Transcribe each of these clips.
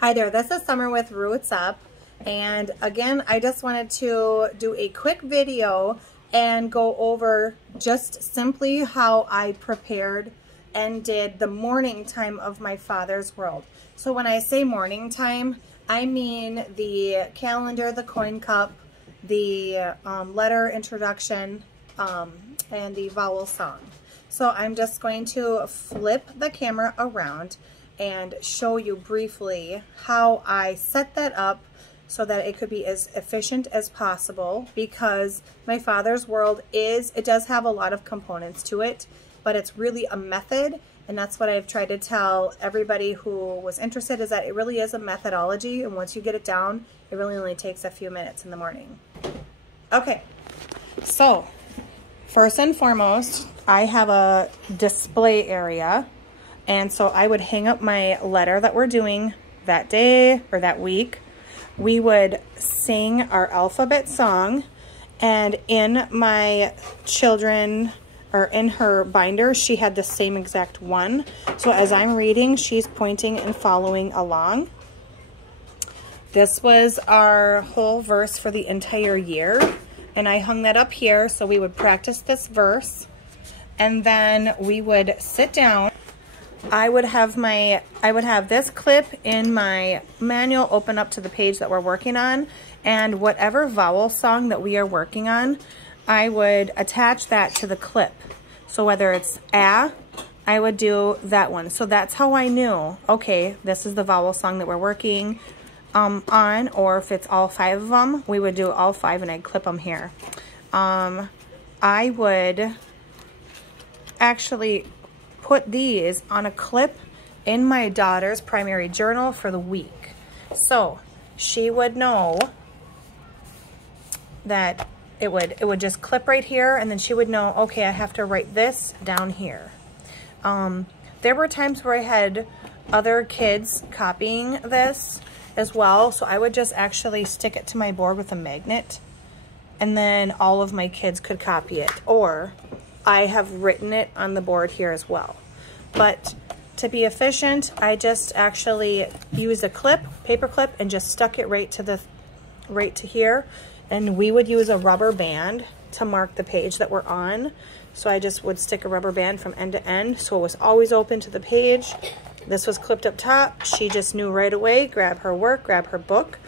Hi there, this is Summer with Roots Up, and again I just wanted to do a quick video and go over just simply how I prepared and did the morning time of my father's world. So when I say morning time, I mean the calendar, the coin cup, the letter introduction, and the vowel song. So I'm just going to flip the camera around and show you briefly how I set that up so that it could be as efficient as possible, because my father's world it does have a lot of components to it, but it's really a method, and that's what I've tried to tell everybody who was interested, is that it really is a methodology, and once you get it down, it really only takes a few minutes in the morning. Okay, so first and foremost, I have a display area. And so I would hang up my letter that we're doing that day or that week. We would sing our alphabet song, and in my children, or in her binder, she had the same exact one. So as I'm reading, she's pointing and following along. This was our whole verse for the entire year, and I hung that up here so we would practice this verse, and then we would sit down. I would have this clip in my manual open up to the page that we're working on, and whatever vowel song that we are working on, I would attach that to the clip. So whether it's a, I would do that one. So that's how I knew, okay, this is the vowel song that we're working on, or if it's all 5 of them, we would do all 5 and I'd clip them here. I would actually put these on a clip in my daughter's primary journal for the week. So she would know that it would just clip right here, and then she would know, okay, I have to write this down here. There were times where I had other kids copying this as well, so I would just actually stick it to my board with a magnet, and then all of my kids could copy it, or I have written it on the board here as well. But to be efficient, I just actually used a clip, paper clip, and just stuck it right to here. And we would use a rubber band to mark the page that we're on. So I just would stick a rubber band from end to end, so it was always open to the page. This was clipped up top. She just knew right away, grab her work, grab her book.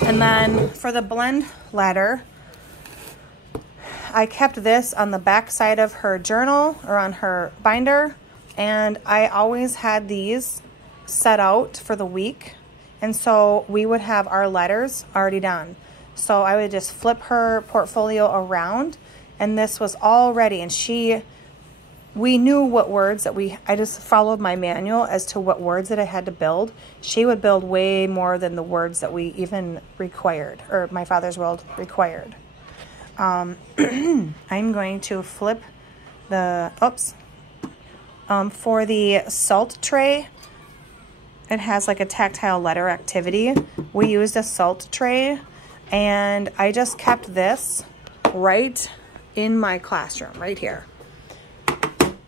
And then for the blend letter, I kept this on the back side of her journal, or on her binder, and I always had these set out for the week, and so we would have our letters already done. So I would just flip her portfolio around, and this was all ready, and we knew what words that I just followed my manual as to what words that I had to build. She would build way more than the words that we even required, or my father's world required. I'm going to flip the, for the salt tray, it has like a tactile letter activity. We used a salt tray, and I just kept this right in my classroom, right here.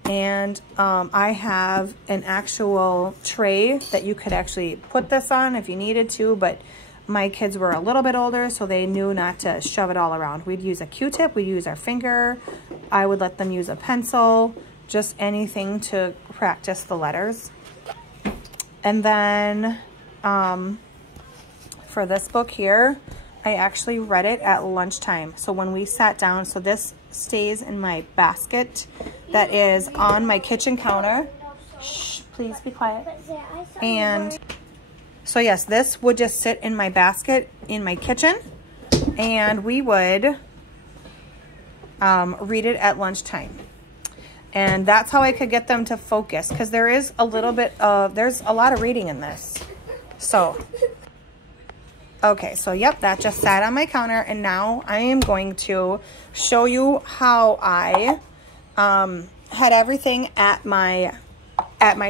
And I have an actual tray that you could actually put this on if you needed to, but my kids were a little bit older, so they knew not to shove it all around. We'd use a Q-tip, we'd use our finger. I would let them use a pencil, just anything to practice the letters. And then for this book here, I actually read it at lunchtime. So when we sat down, so this stays in my basket that is on my kitchen counter. Shh, please be quiet. And so yes, this would just sit in my basket in my kitchen, and we would read it at lunchtime. And that's how I could get them to focus, because there's a lot of reading in this. So, okay, so yep, that just sat on my counter, and now I am going to show you how I had everything at my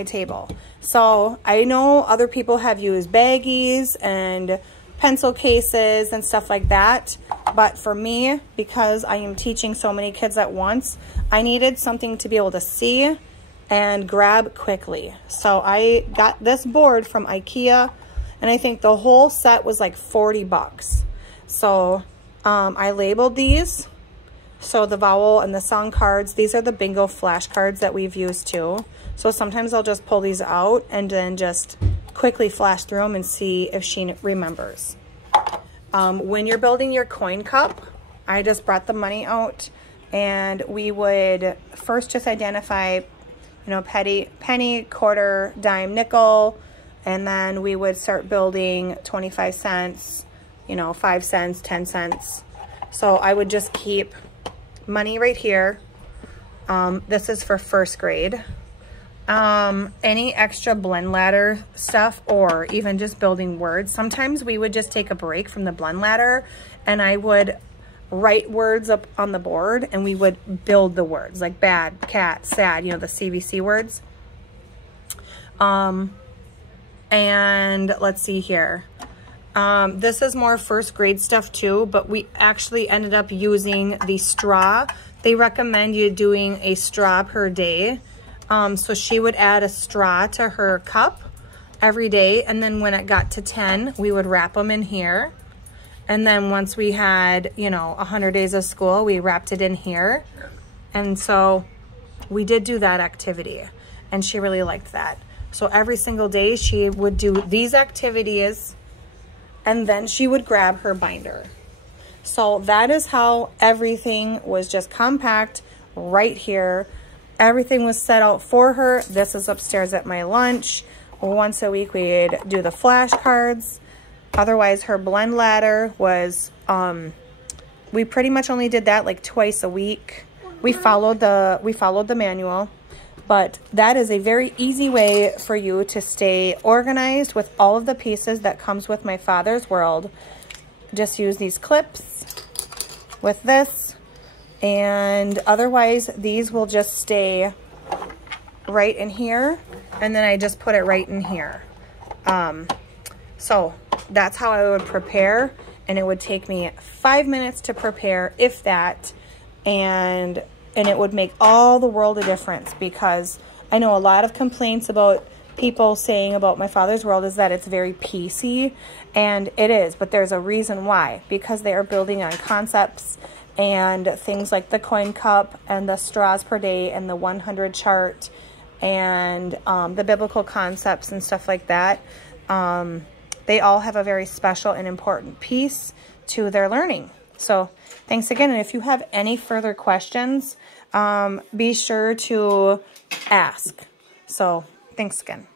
table. So I know other people have used baggies and pencil cases and stuff like that, but for me, because I am teaching so many kids at once, I needed something to be able to see and grab quickly. So I got this board from IKEA, and I think the whole set was like 40 bucks. So I labeled these. So the vowel and the song cards, these are the bingo flashcards that we've used too. So sometimes I'll just pull these out and then just quickly flash through them and see if she remembers. When you're building your coin cup, I just brought the money out, and we would first just identify, you know, penny, quarter, dime, nickel, and then we would start building 25 cents, you know, 5 cents, 10 cents. So I would just keep money right here. This is for first grade. Any extra blend ladder stuff, or even just building words. Sometimes we would just take a break from the blend ladder, and I would write words up on the board, and we would build the words like bad, cat, sad, you know, the CVC words. And let's see here. This is more first grade stuff too, but we actually ended up using the straw. They recommend you doing a straw per day. So she would add a straw to her cup every day, and then when it got to 10, we would wrap them in here. And then once we had, you know, 100 days of school, we wrapped it in here. And so we did do that activity, and she really liked that. So every single day she would do these activities, and then she would grab her binder. So that is how everything was just compact right here. Everything was set out for her. This is upstairs at my lunch. Once a week we'd do the flashcards. Otherwise her blend ladder was, we pretty much only did that like twice a week. We followed the manual, but that is a very easy way for you to stay organized with all of the pieces that comes with My Father's World. Just use these clips with this, and otherwise these will just stay right in here, and then I just put it right in here. So that's how I would prepare, and it would take me 5 minutes to prepare, if that, and it would make all the world a difference, because I know a lot of complaints about people saying about My Father's World is that it's very PC, and it is, but there's a reason why, because they are building on concepts and things like the coin cup and the straws per day and the 100 chart and the biblical concepts and stuff like that. They all have a very special and important piece to their learning. So thanks again. And if you have any further questions, be sure to ask. So thanks again.